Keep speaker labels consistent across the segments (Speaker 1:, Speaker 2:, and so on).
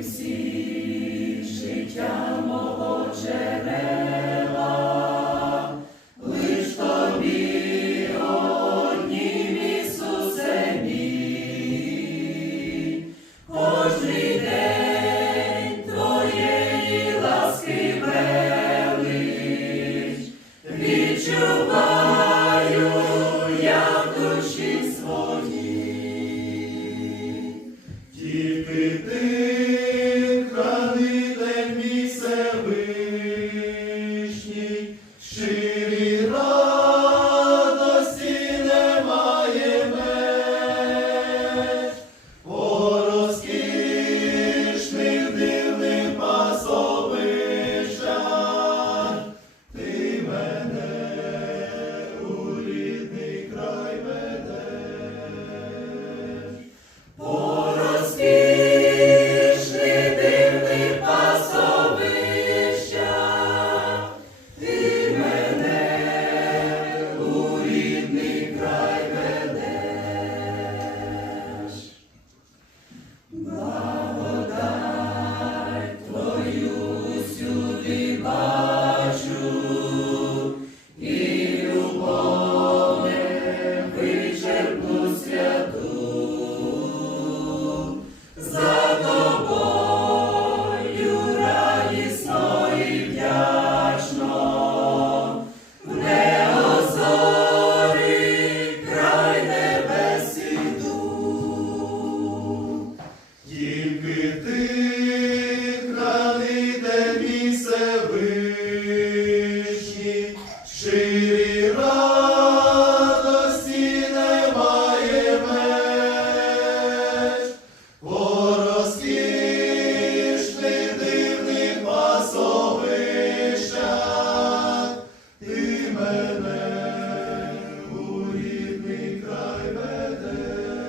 Speaker 1: всі життя молодже. vedem, urit micai vedem.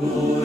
Speaker 1: Ooh.